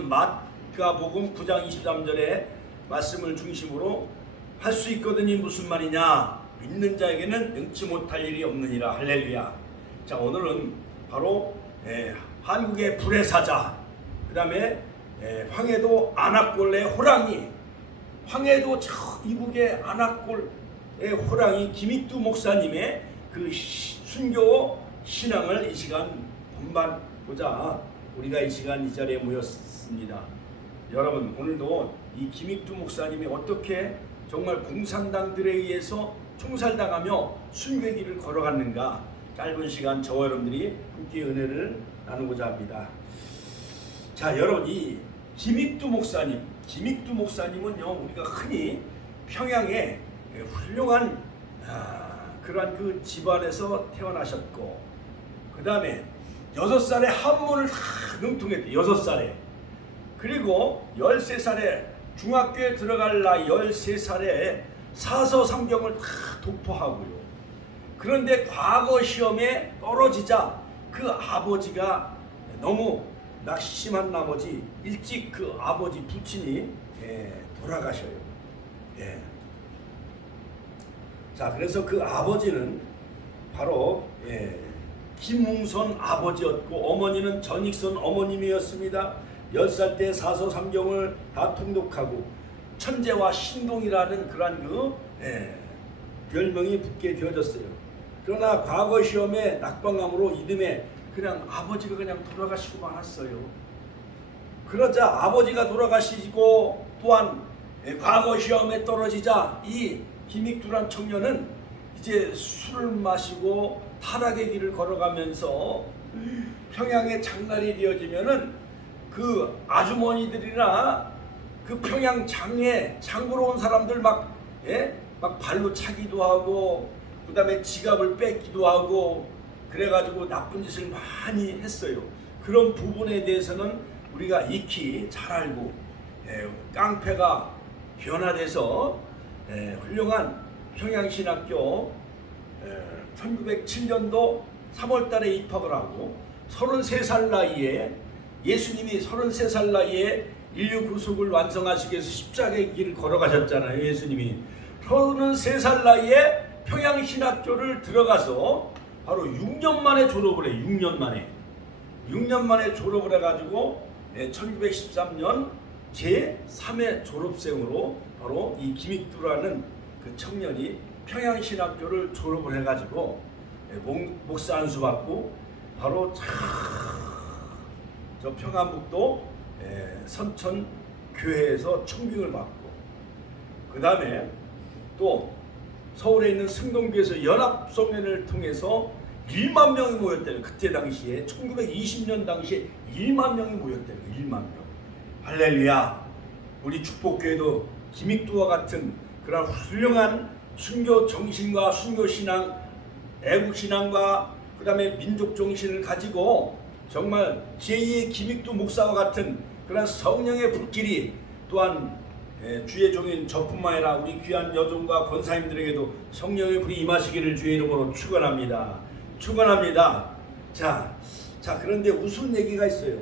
마가복음 9장 23절의 말씀을 중심으로 할 수 있거든이 무슨 말이냐? 믿는 자에게는 능치 못할 일이 없느니라. 할렐루야. 자, 오늘은 바로 한국의 불의 사자, 그 다음에 황해도 안악골의 호랑이, 황해도 저 이북의 안악골의 호랑이 김익두 목사님의 그 순교 신앙을 이 시간 본받고자 우리가 이 시간 이 자리에 모였습니다. 여러분, 오늘도 이 김익두 목사님이 어떻게 정말 공산당들에 의해서 총살당하며 순교의 길을 걸어갔는가, 짧은 시간 저와 여러분들이 함께 은혜를 나누고자 합니다. 자, 여러분, 이 김익두 목사님은요, 우리가 흔히 평양에 훌륭한 그러한 그 집안에서 태어나셨고, 그 다음에 6살에 한문을 다 능통했대. 6살에. 그리고 13살에 중학교에 들어갈 나이 13살에 사서상경을 다 독포하고요. 그런데 과거 시험에 떨어지자 그 아버지가 너무 낙심한 나머지 일찍 그 아버지 부친이 돌아가셔요. 자, 그래서 그 아버지는 바로 김웅선 아버지였고, 어머니는 전익선 어머님이었습니다. 10살 때 사서삼경을 다 통독하고 천재와 신동이라는 그러한 별명이 붙게 되어졌어요. 그러나 과거 시험에 낙방감으로 이듬해 그냥 아버지가 그냥 돌아가시고 말았어요. 그러자 아버지가 돌아가시고 또한 과거 시험에 떨어지자 이 김익두란 청년은 이제 술을 마시고 타락의 길을 걸어가면서 평양에 장날이 되어지면은 그 아주머니들이나 그 평양 장보러 온 사람들 막 발로 차기도 하고, 그 다음에 지갑을 뺏기도 하고, 그래가지고 나쁜 짓을 많이 했어요. 그런 부분에 대해서는 우리가 익히 잘 알고, 깡패가 변화돼서 훌륭한 평양신학교 1907년도 3월달에 입학을 하고 33살 나이에 예수님이 33살 나이에 인류 구속을 완성하시기 위해서 십자가의 길을 걸어가셨잖아요. 예수님이 33살 나이에 평양신학교를 들어가서 바로 6년 만에 졸업을 해요. 6년 만에 졸업을 해가지고 1913년 제3회 졸업생으로 바로 이 김익두라는 그 청년이 평양신학교를 졸업을 해가지고 목사 안수 받고 바로 저 평안북도 선천교회에서 청빙을 받고, 그 다음에 또 서울에 있는 승동교에서 연합소면을 통해서 1만 명이 모였대요. 그때 당시에 1920년 당시에 1만 명이 모였대요. 1만 명. 할렐루야. 우리 축복교회도 김익두와 같은 그런 훌륭한 순교 정신과 순교 신앙, 애국 신앙과 그 다음에 민족 정신을 가지고 정말 제2의 김익두 목사와 같은 그런 성령의 불길이 또한 주의 종인 저뿐만 아니라 우리 귀한 여종과 권사님들에게도 성령의 불이 임하시기를 주의 이름으로 축원합니다. 자, 그런데 웃음 얘기가 있어요.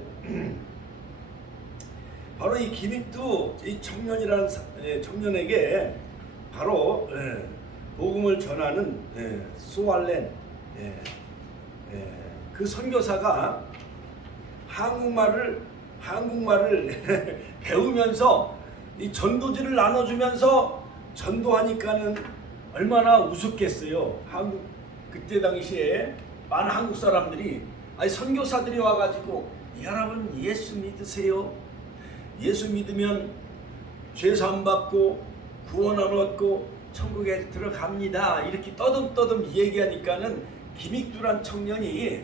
바로 이 김익두 이 청년이라는 청년에게 바로 복음을 전하는 소알렌 그 선교사가 한국말을 배우면서 이 전도지를 나눠주면서 전도하니까는 얼마나 우습겠어요. 그때 당시에 많은 한국 사람들이, 선교사들이 와가지고 여러분 예수 믿으세요. 예수 믿으면 죄 사함 받고 구원을 얻고 천국에 들어갑니다. 이렇게 떠듬떠듬 얘기하니까는 김익두란 청년이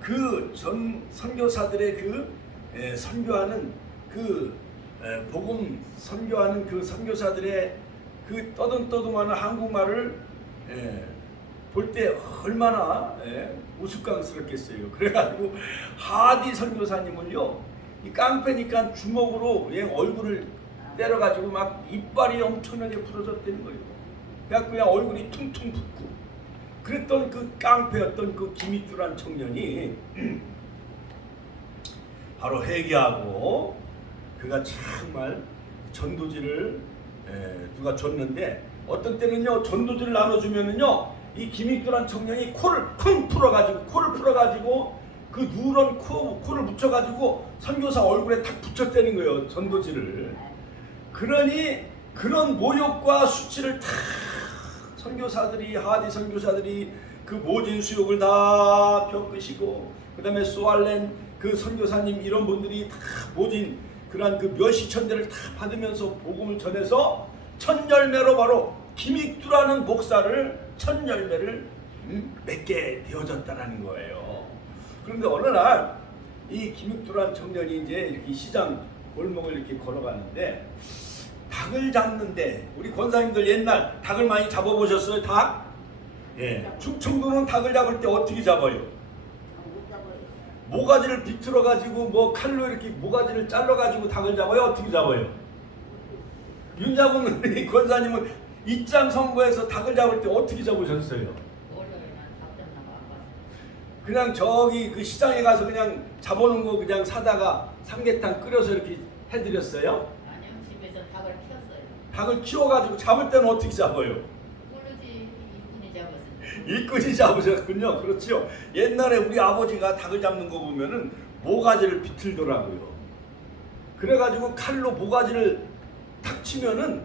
그 전 선교사들의 선교하는 복음 선교하는 그 선교사들의 그 떠듬떠듬하는 한국말을 볼 때 얼마나 우스꽝스럽겠어요. 그래가지고 하디 선교사님은요, 이 깡패니까 주먹으로 얼굴을 때려가지고 막 이빨이 엄청나게 부러졌다는 거예요. 그냥 얼굴이 퉁퉁 붓고, 그랬던 그 깡패였던 그 김익두란 청년이 바로 회개하고 그가 정말 전도지를 누가 줬는데 어떤 때는요 전도지를 나눠주면은요 이 김익두란 청년이 코를 쿵 풀어가지고 그 누런 코를 묻혀가지고 선교사 얼굴에 탁 붙였다는 거예요 전도지를. 그러니 그런 모욕과 수치를 다 선교사들이 하디 선교사들이 그 모진 수욕을 다 겪으시고 그 다음에 소알렌 그 선교사님 이런 분들이 다 모진 그러한 그 멸시천대를 다 받으면서 복음을 전해서 첫 열매로 바로 김익두라는 목사를 첫 열매를 맺게 되어졌다라는 거예요. 그런데 어느 날 이 김익두라는 청년이 이제 이렇게 시장 골목을 이렇게 걸어가는데 닭을 잡는데 우리 권사님들 옛날 닭을 많이 잡아보셨어요? 닭? 예. 충청도는 닭을 잡을 때 어떻게 잡아요? 모가지를 비틀어 가지고 뭐 칼로 이렇게 모가지를 잘라 가지고 닭을 잡아요? 어떻게 잡아요? 윤자분 우리 권사님은 입장 선거에서 닭을 잡을 때 어떻게 잡으셨어요? 그냥 저기 그 시장에 가서 그냥 잡아놓은 거 그냥 사다가 삼계탕 끓여서 이렇게 해드렸어요? 아니요, 집에서 닭을 키웠어요. 닭을 키워가지고 잡을 때는 어떻게 잡아요? 모르지, 일꾼이 잡았어요. 일꾼이 잡으셨군요. 그렇지요. 옛날에 우리 아버지가 닭을 잡는 거 보면은 모가지를 비틀더라고요. 그래가지고 칼로 모가지를 탁 치면은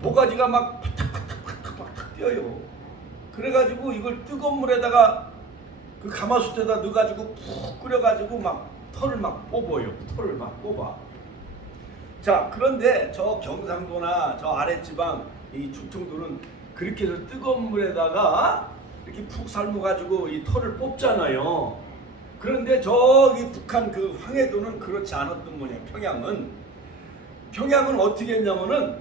모가지가 막 팍탁 뛰어요. 그래가지고 이걸 뜨거운 물에다가 그 가마솥에다 넣어가지고 푹 끓여가지고 막 털을 막 뽑아요. 털을 막 뽑아. 자, 그런데 저 경상도나 저 아랫지방 이 충청도는 그렇게 해서 뜨거운 물에다가 이렇게 푹 삶아가지고 이 털을 뽑잖아요. 그런데 저기 북한 그 황해도는 그렇지 않았던 모양. 평양은 어떻게 했냐면은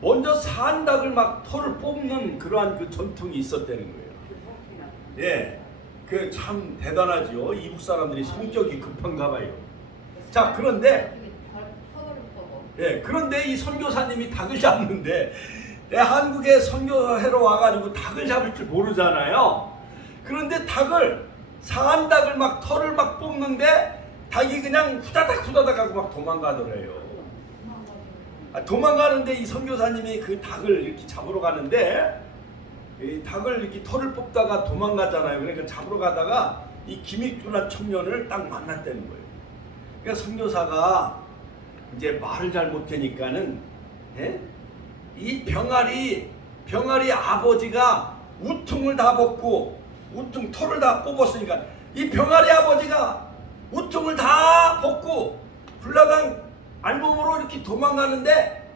먼저 산 닭을 막 털을 뽑는 그러한 그 전통이 있었다는 거예요. 예. 그 참 대단하죠. 이북 사람들이 성격이 급한가 봐요. 자, 그런데 그런데 이 선교사님이 닭을 잡는데 한국에 선교하러 와가지고 닭을 잡을 줄 모르잖아요. 그런데 사한 닭을 막 털을 막 뽑는데 닭이 그냥 후다닥 하고 막 도망가더래요. 도망가는데 이 선교사님이 그 닭을 이렇게 잡으러 가는데 이 닭을 이렇게 털을 뽑다가 도망가잖아요. 그러니까 잡으러 가다가 이 김익두란 청년을 딱 만났다는 거예요. 그러니까 선교사가 이제 말을 잘 못하니까는 이 병아리 아버지가 우퉁을 다 벗고 우퉁 털을 다 뽑았으니까 이 병아리 아버지가 우퉁을 다 벗고 불나당 알몸으로 이렇게 도망가는데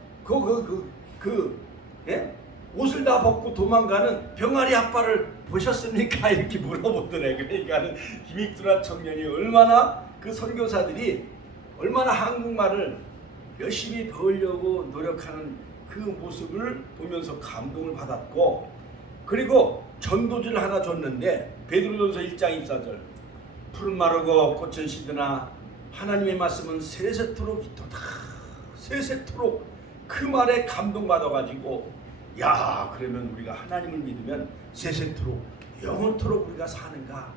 옷을 다 벗고 도망가는 병아리 아빠를 보셨습니까? 이렇게 물어보더래. 그러니까는 김익두란 청년이 얼마나 그 선교사들이 얼마나 한국말을 열심히 배우려고 노력하는 그 모습을 보면서 감동을 받았고, 그리고 전도지를 하나 줬는데 베드로전서 1장 24절 푸른 마르고 꽃은 시드나 하나님의 말씀은 세세토록 있도다. 세세토록 그 말에 감동받아가지고 야, 그러면 우리가 하나님을 믿으면 세세토록 영원토록 우리가 사는가.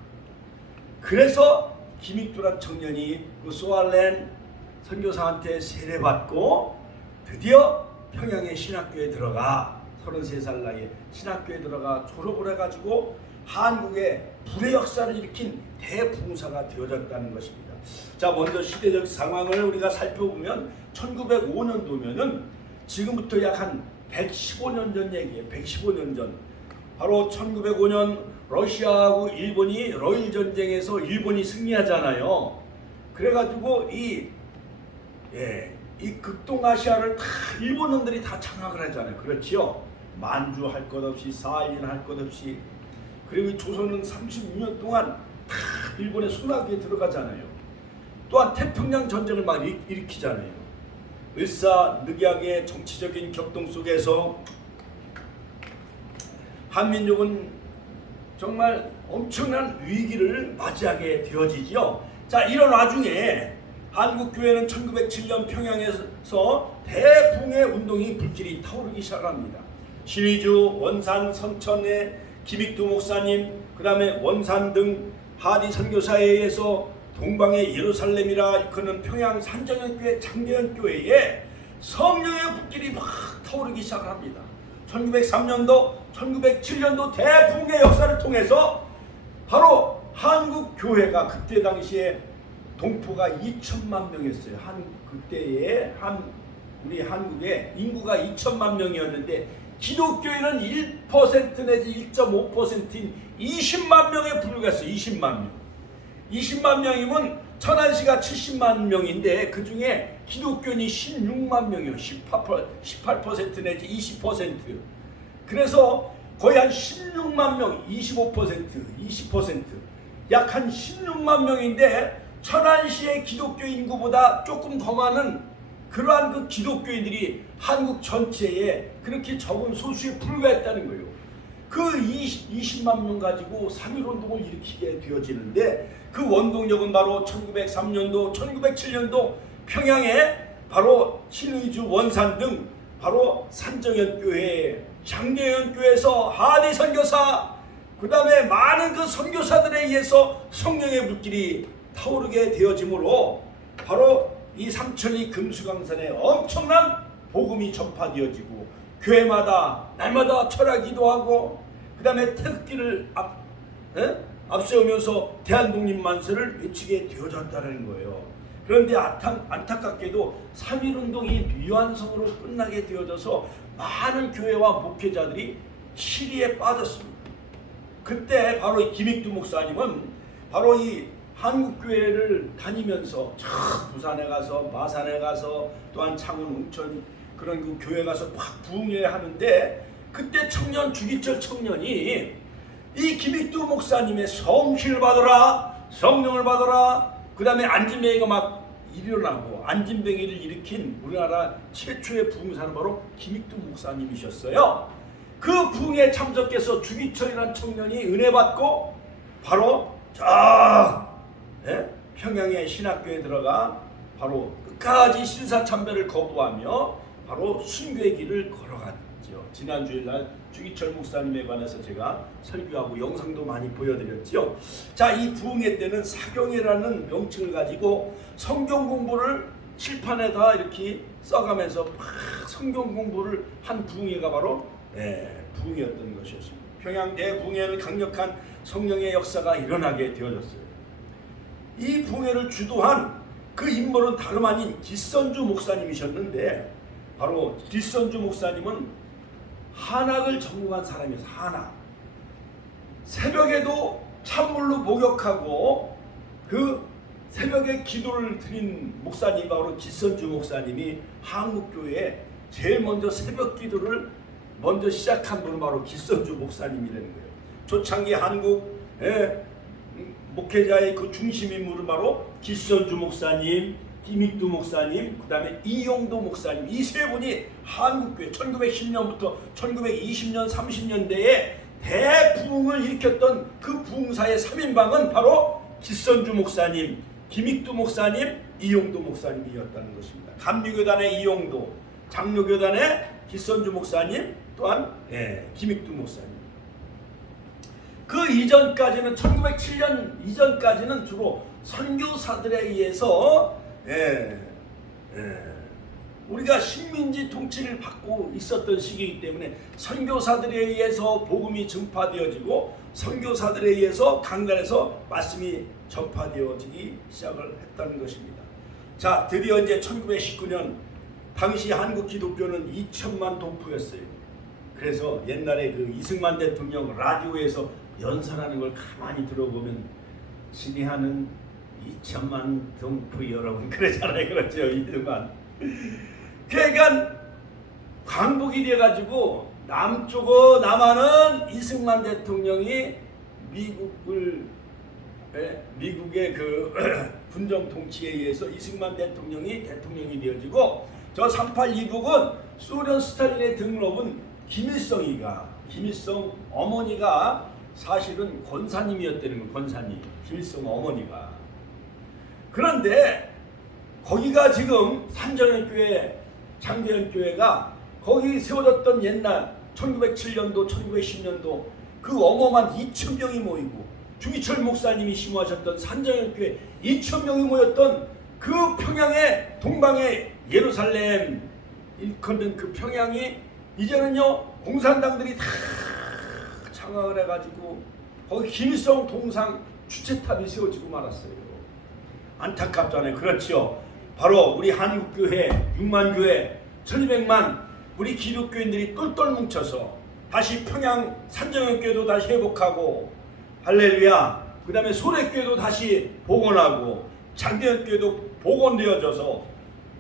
그래서 김익두란 청년이 그 소알렌 선교사한테 세례받고 드디어 평양의 신학교에 들어가 33살 나이에 신학교에 들어가 졸업을 해가지고 한국의 불의 역사를 일으킨 대붕사가 되어졌다는 것입니다. 자, 먼저 시대적 상황을 우리가 살펴보면 1905년도면은 지금부터 약 한 115년 전 얘기예요. 115년 전. 바로 1905년 러시아하고 일본이 러일 전쟁에서 일본이 승리하잖아요. 그래가지고 이 극동아시아를 다 일본 놈들이 다 장악을 하잖아요. 그렇지요. 만주 할 것 없이 사할린 할 것 없이. 그리고 이 조선은 36년 동안 다 일본의 손아귀에 들어가잖아요. 또한 태평양 전쟁을 막 일으키잖아요. 일사늑약의 정치적인 격동 속에서 한민족은 정말 엄청난 위기를 맞이하게 되어지지요. 자, 이런 와중에 한국교회는 1907년 평양에서 대붕의 운동이 불길이 타오르기 시작합니다. 신의주, 원산, 성천의 김익두 목사님, 그 다음에 원산 등 하디 선교사에 의해서 동방의 예루살렘이라 일컫는 평양 산정현교회 장대현교회에 성령의 불길이 막 타오르기 시작합니다. 1903년도 1907년도 대붕의 역사를 통해서 바로 한국 교회가 그때 당시에 동포가 2천만 명이었어요. 그때에 우리 한국의 인구가 2천만 명이었는데 기독교인은 1% 내지 1.5%인 20만 명에 불과했어요. 20만 명. 20만 명이면 천안시가 70만 명인데 그 중에 기독교인이 16만 명이에요. 18% 내지 20%. 그래서 거의 한 16만 명, 20% 약 한 16만 명인데 천안시의 기독교 인구보다 조금 더 많은 그러한 그 기독교인들이 한국 전체에 그렇게 적은 소수에 불과했다는 거예요. 그 20만 명 가지고 3.1운동을 일으키게 되어지는데 그 원동력은 바로 1903년도, 1907년도 평양에 바로 신의주, 원산 등 바로 산정현교회, 장대현교회에서 하대 선교사, 그 다음에 많은 그 선교사들에 의해서 성령의 불길이 타오르게 되어지므로 바로 이 삼천리 금수강산에 엄청난 복음이 전파되어지고 교회마다 날마다 철야 기도하고 그 다음에 태극기를 앞세우면서 대한독립만세를 외치게 되어졌다는 거예요. 그런데 안타깝게도 3.1운동이 미완성으로 끝나게 되어져서 많은 교회와 목회자들이 시리에 빠졌습니다. 그때 바로 이 김익두 목사님은 바로 이 한국교회를 다니면서 부산에 가서 마산에 가서 또한 창원 웅천 그런 그 교회 가서 막 부흥회 하는데 그때 청년 주기철 청년이 이 김익두 목사님의 성신을 받아라, 성령을 받아라, 그 다음에 안진뱅이가 막 일어나고 안진뱅이를 일으킨 우리나라 최초의 부흥사는 바로 김익두 목사님이셨어요. 그 부흥에 참석해서 주기철이라는 청년이 은혜 받고 바로 평양의 신학교에 들어가 바로 끝까지 신사참배를 거부하며 바로 순교의 길을 걸어갔죠. 지난 주일날 주기철 목사님에 관해서 제가 설교하고 영상도 많이 보여드렸죠. 자, 이 부흥회 때는 사경회라는 명칭을 가지고 성경 공부를 칠판에다 이렇게 써가면서 막 성경 공부를 한 부흥회가 바로 부흥회였던 것이었습니다. 평양 대부흥회는 강력한 성령의 역사가 일어나게 되어졌어요. 이 부흥회를 주도한 그 인물은 다름 아닌 기선주 목사님이셨는데 바로 기선주 목사님은 한학을 전공한 사람이었어요. 한학. 새벽에도 찬물로 목욕하고 그 새벽에 기도를 드린 목사님 바로 기선주 목사님이 한국교회에 제일 먼저 새벽 기도를 먼저 시작한 분은 바로 기선주 목사님이라는 거예요. 초창기 한국 목회자의 그 중심 인물은 바로 기선주 목사님, 김익두 목사님, 그 다음에 이용도 목사님, 이 세 분이 한국교회 1910년부터 1920년 30년대에 대부흥을 일으켰던 그 부흥사의 3인방은 바로 기선주 목사님, 김익두 목사님, 이용도 목사님이었다는 것입니다. 감리교단의 이용도, 장로교단의 기선주 목사님, 또한 김익두 목사님. 그 이전까지는 1907년 이전까지는 주로 선교사들에 의해서 우리가 식민지 통치를 받고 있었던 시기이기 때문에 선교사들에 의해서 복음이 전파되어지고 선교사들에 의해서 강단에서 말씀이 전파되어지기 시작을 했다는 것입니다. 자, 드디어 이제 1919년 당시 한국 기독교는 2천만 동포였어요. 그래서 옛날에 그 이승만 대통령 라디오에서 연설하는 걸 가만히 들어보면 지리하는 2천만 동포 여러분 그러잖아요. 그렇죠, 이승만. 그러니까 광복이 돼가지고 남한은 이승만 대통령이 미국의 그 분정 통치에 의해서 이승만 대통령이 대통령이 되어지고 저 38 이북은 소련 스탈린의 등록은 김일성 어머니가 사실은 권사님이었다는 거. 권사님 김일성 어머니가. 그런데 거기가 지금 산정현교회 장대현교회가 거기 세워졌던 옛날 1907년도 1910년도 그 어마어마한 2,000명이 모이고 주기철 목사님이 심호하셨던 산정연교회 2,000명이 모였던 그 평양의 동방의 예루살렘 일컫는 그 평양이 이제는요 공산당들이 다 장악을 해가지고 거기 김일성 동상 주체탑이 세워지고 말았어요. 안타깝잖아요. 그렇지요. 바로 우리 한국교회 6만 교회 1200만 우리 기독교인들이 똘똘 뭉쳐서 다시 평양 산정연교회도 다시 회복하고 할렐루야. 그 다음에 소래교회도 다시 복원하고 장대연교회도 복원되어져서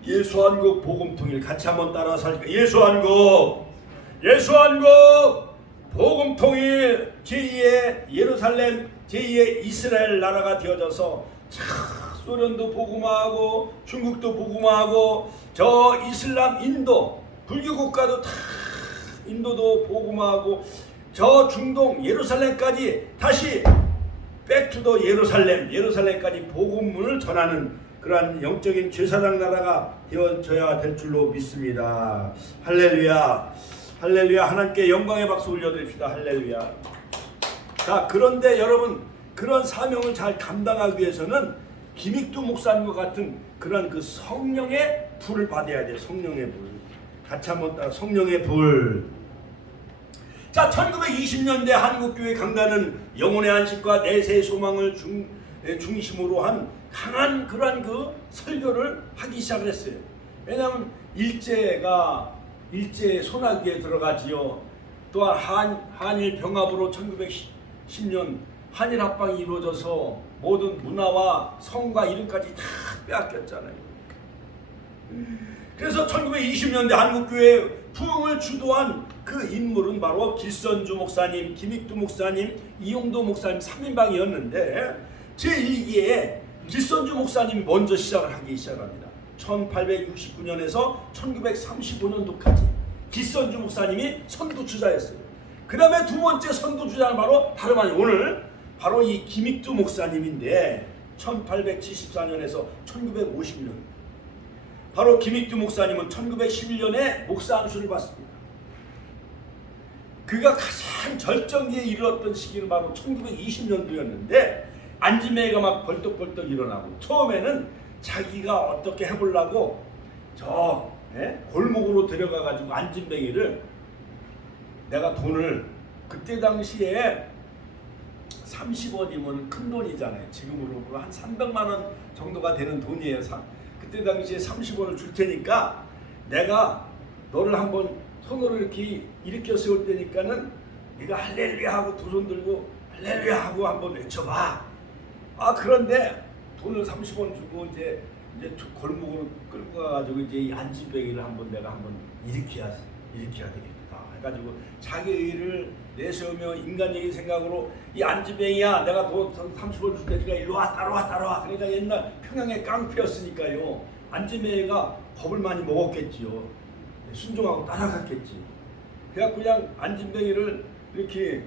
예수한국 복음통일 같이 한번 따라서 할까요? 예수한국 복음통일 제2의 예루살렘 제2의 이스라엘 나라가 되어져서 소련도 복음화하고 중국도 복음화하고 저 이슬람 인도 불교 국가도 다 인도도 복음화하고 저 중동 예루살렘까지 다시 백투더 예루살렘까지 복음문을 전하는 그러한 영적인 제사장 나라가 되어져야 될 줄로 믿습니다. 할렐루야. 할렐루야. 하나님께 영광의 박수 올려드립시다. 할렐루야. 자, 그런데 여러분 그런 사명을 잘 감당하기 위해서는 김익두 목사님과 같은 그런 그 성령의 불을 받아야 돼요. 성령의 불. 같이 한번 따라 성령의 불. 자, 1920년대 한국교회 강단은 영혼의 안식과 내세의 소망을 중심으로 한 강한 그러한 그 설교를 하기 시작을 했어요. 왜냐하면 일제 소나기에 들어가지요. 또한 한일 병합으로 1910년 한일 합방이 이루어져서 모든 문화와 성과 이름까지 다 빼앗겼잖아요. 그래서 1920년대 한국교회 부흥을 주도한 그 인물은 바로 길선주 목사님, 김익두 목사님, 이용도 목사님 3인방이었는데 제1기에 길선주 목사님이 먼저 시작을 하기 시작합니다. 1869년에서 1935년도까지 길선주 목사님이 선두주자였어요. 그 다음에 두 번째 선두주자는 바로 다름 아닌 오늘 바로 이 김익두 목사님인데 1874년에서 1950년 바로 김익두 목사님은 1911년에 목사 안수를 받습니다. 그가 가장 절정기에 이르렀던 시기는 바로 1920년도였는데 안진뱅이가 막 벌떡벌떡 일어나고 처음에는 자기가 어떻게 해보려고 저 골목으로 들어가가지고 안진뱅이를 내가 돈을 그때 당시에 30원이면 큰 돈이잖아요. 지금으로 한 300만 원 정도가 되는 돈이에요. 그때 당시에 30원을 줄 테니까 내가 너를 한번 손으로 이렇게 일으켜 세울 때니까는 네가 할렐루야 하고 두 손 들고 할렐루야 하고 한번 외쳐봐. 아, 그런데 돈을 30원 주고 이제 골목으로 끌고 가가지고 이제 이 안진뱅이를 내가 한번 일으켜야 되겠다 해가지고 자기 의를 내세우며 인간적인 생각으로 이 안진뱅이야 내가 너 30원 줄 테니까 일로 와 따라와. 그러니까 옛날 평양의 깡패였으니까요. 안진뱅이가 겁을 많이 먹었겠지요. 순종하고 따라갔겠지. 그래갖고 그냥 안진뱅이를 이렇게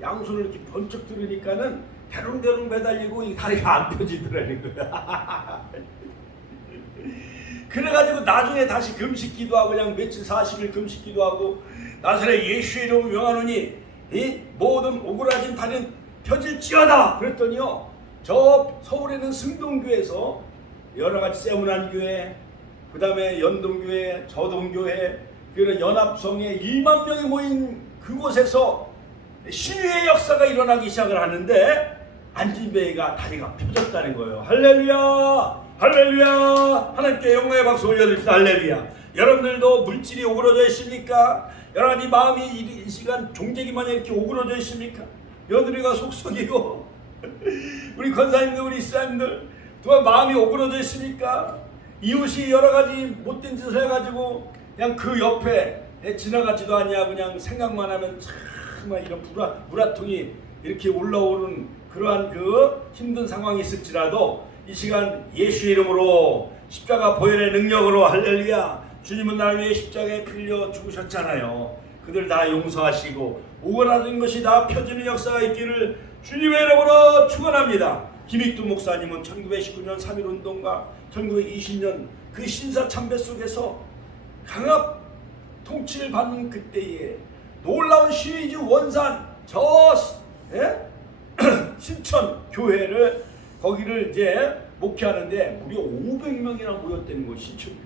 양손을 이렇게 번쩍 들으니까는 대롱대롱 매달리고 이 다리가 안 펴지더라는 거야. 그래가지고 나중에 다시 금식기도 하고 그냥 며칠 40일 금식기도 하고 나사렛 예수의 이름을 명하노니 이 모든 오그라진 다리는 펴질지어다 그랬더니요 저 서울에 있는 승동교회에서 여러가지 세문안 교회 그 다음에 연동교회 저동교회 그리고 연합성에 1만 명이 모인 그곳에서 신유의 역사가 일어나기 시작을 하는데 안진뱅이가 다리가 펴졌다는 거예요. 할렐루야 할렐루야. 하나님께 영광의 박수 올려드립시다. 할렐루야. 여러분들도 물질이 오그러져 있습니까? 여러분이 마음이 이 시간 종재기만 이렇게 오그러져 있습니까? 며느리가 속썩이고 우리 권사님들 우리 이사님들 또한 마음이 오그러져 있습니까? 이웃이 여러가지 못된 짓을 해가지고 그냥 그 옆에 지나가지도 않냐 그냥 생각만 하면 정말 이런 불화통이 이렇게 올라오는 그러한 그 힘든 상황이 있을지라도 이 시간 예수의 이름으로 십자가 보혈의 능력으로 할렐루야 주님은 나를 위해 십자가에 풀려 죽으셨잖아요. 그들 다 용서하시고 오그라든 것이 다 펴지는 역사가 있기를 주님의 이름으로 축원합니다. 김익두 목사님은 1919년 3.1운동과 1920년 그 신사참배 속에서 강압 통치를 받는 그때에 놀라운 시리즈 원산 저 신천 교회를 거기를 이제 목회하는데 무려 500명이나 모였다는 거 신천 교회.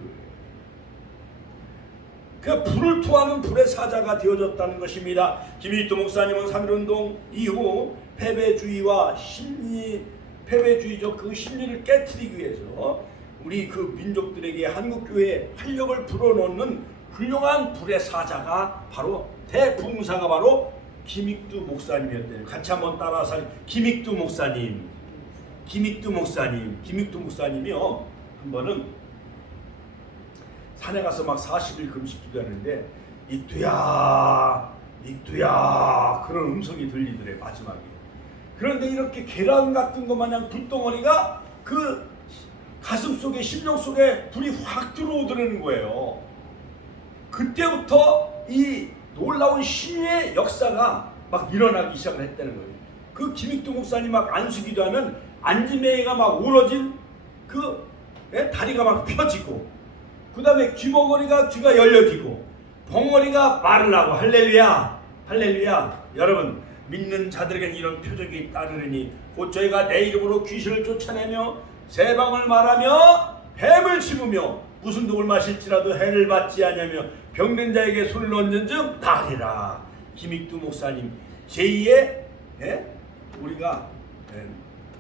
그 불을 토하는 불의 사자가 되어졌다는 것입니다. 김일도 목사님은 3.1운동 이후 패배주의적 그 심리를 깨트리기 위해서 우리 그 민족들에게 한국교회에 활력을 불어넣는 훌륭한 불의 사자가 바로 대부흥사가 바로 김익두 목사님이었대요. 같이 한번 따라서 김익두 목사님이요. 한 번은 산에 가서 막 40일 금식 기도하는데 익두야 그런 음성이 들리더래 마지막에. 그런데 이렇게 계란 같은 것 마냥 불덩어리가 그 가슴 속에 심령 속에 불이 확 들어오더라는 거예요. 그때부터 이 놀라운 신의 역사가 막 일어나기 시작을 했다는 거예요. 그 김익두 목사님 막 안수기도 하면 안지매가 막 우러진 그 다리가 막 펴지고 그 다음에 귀머거리가 귀가 열려지고 벙어리가 말을 하고 할렐루야 여러분 믿는 자들에게는 이런 표적이 따르니 곧 저희가 내 이름으로 귀신을 쫓아내며 세방을 말하며 뱀을 씹으며 무슨 독을 마실지라도 해를 받지 아니하며 병든 자에게 손을 얹은 즉 나으리라. 김익두 목사님 제2의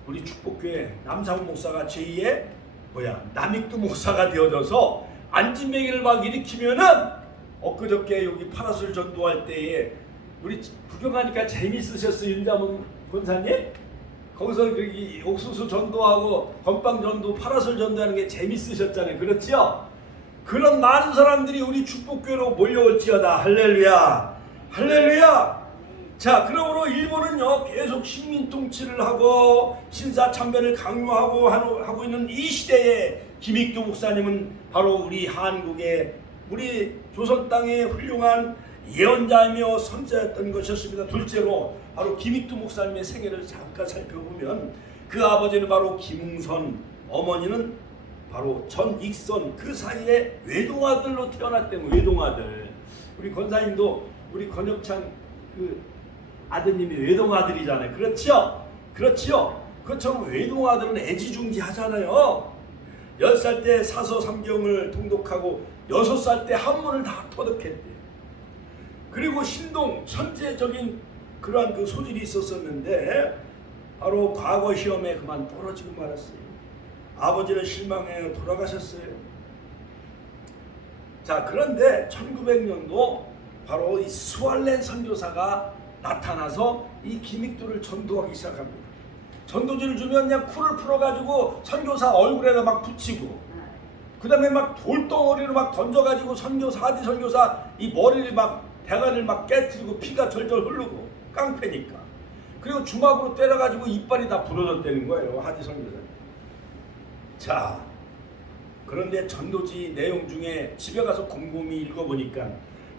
우리 축복교회 남상훈 목사가 제2의 남익두 목사가 되어져서 안진뱅이를 막 일으키면은 엊그저께 여기 파라솔 전도할 때에 우리 구경하니까 재밌으셨어요. 윤자문 권사님? 거기서 여기 옥수수 전도하고 건빵 전도 파라솔 전도하는 게 재밌으셨잖아요. 그렇지요? 그런 많은 사람들이 우리 축복교회로 몰려올지어다. 할렐루야. 자, 그러므로 일본은요 계속 식민 통치를 하고 신사참배를 강요하고 하고 있는 이 시대에 김익두 목사님은 바로 우리 한국의 우리 조선 땅의 훌륭한 예언자이며 선자였던 것이었습니다. 둘째로 바로 김익두 목사님의 생애를 잠깐 살펴보면 그 아버지는 바로 김웅선, 어머니는 바로 전익선, 그 사이에 외동아들로 태어났다면 외동아들. 우리 권사님도 우리 권혁찬 그 아드님이 외동아들이잖아요. 그렇지요? 그것처럼 외동아들은 애지중지하잖아요. 10살 때 사서 삼경을 통독하고 6살 때 한문을 다 터득했대요. 그리고 신동 천재적인 그러한 그 소질이 있었었는데 바로 과거 시험에 그만 떨어지고 말았어요. 아버지는 실망해 돌아가셨어요. 자, 그런데 1900년도 바로 이 스왈렌 선교사가 나타나서 이 김익두를 전도하기 시작합니다. 전도지를 주면 그냥 쿨을 풀어가지고 선교사 얼굴에다 막 붙이고 그 다음에 막 돌덩어리를 막 던져가지고 하디 선교사 이 머리를 막 대가리를 막 깨트리고 피가 절절 흐르고 깡패니까. 그리고 주먹으로 때려가지고 이빨이 다 부러졌다는 거예요. 하디 선교사. 자, 그런데 전도지 내용 중에 집에 가서 곰곰이 읽어보니까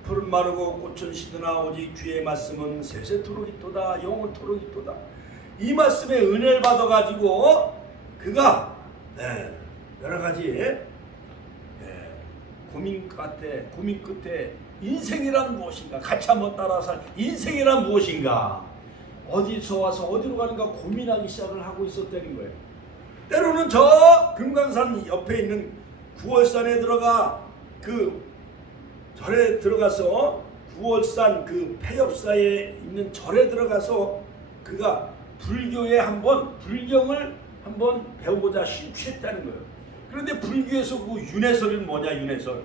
푸른 마르고 꽃은 시드나 오직 주의 말씀은 세세토록 있도다 영원토록 있도다. 이 말씀에 은혜를 받아가지고 그가 여러 가지 고민 끝에 인생이란 무엇인가 같이 한번 따라서 인생이란 무엇인가 어디서 와서 어디로 가는가 고민하기 시작을 하고 있었다는 거예요. 때로는 저 금강산 옆에 있는 구월산에 들어가 그 절에 들어가서 구월산 그 폐엽사에 있는 절에 들어가서 그가 불교에 불경을 한번 배우고자 심취했다는 거예요. 그런데 불교에서 그 윤회설은 뭐냐? 윤회설은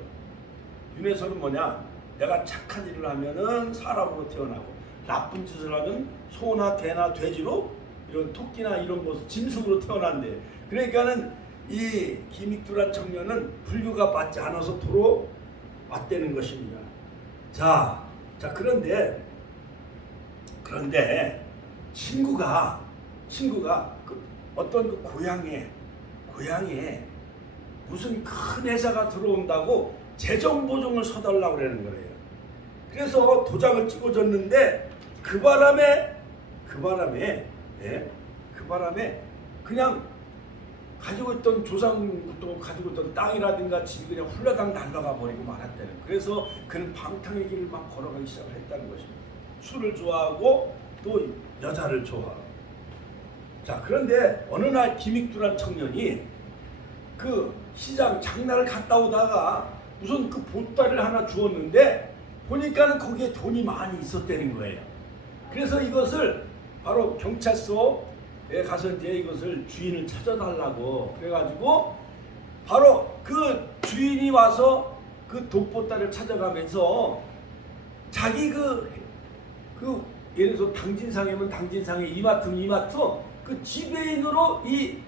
뭐냐? 내가 착한 일을 하면은 사람으로 태어나고 나쁜 짓을 하면 소나 개나 돼지로 이런 토끼나 이런 모습 짐승으로 태어난대. 그러니까는 이 김익두란 청년은 불교가 맞지 않아서 도로 왔다는 것입니다. 자 그런데 친구가 그 어떤 그 고향에 무슨 큰 회사가 들어온다고 재정 보증을 서달라고 그러는 거예요. 그래서 도장을 찍어줬는데 그 바람에 그냥 가지고 있던 조상부터 가지고 있던 땅이라든가 집이 그냥 훌라당 날아가 버리고 말았다는. 그래서 그는 방탕의 길을 막 걸어가기 시작을 했다는 것입니다. 술을 좋아하고 또 여자를 좋아하고. 자, 그런데 어느 날 김익두란 청년이 그 시장 장날을 갔다 오다가 무슨 그 보따리를 하나 주었는데 보니까는 거기에 돈이 많이 있었다는 거예요. 그래서 이것을 바로 경찰서에 가서 이제 이것을 주인을 찾아달라고 그래가지고 바로 그 주인이 와서 그 돈보따리를 찾아가면서 자기 그 예를 들어서 당진상이면 당진상의 이마트면 이마트 그 지배인으로 이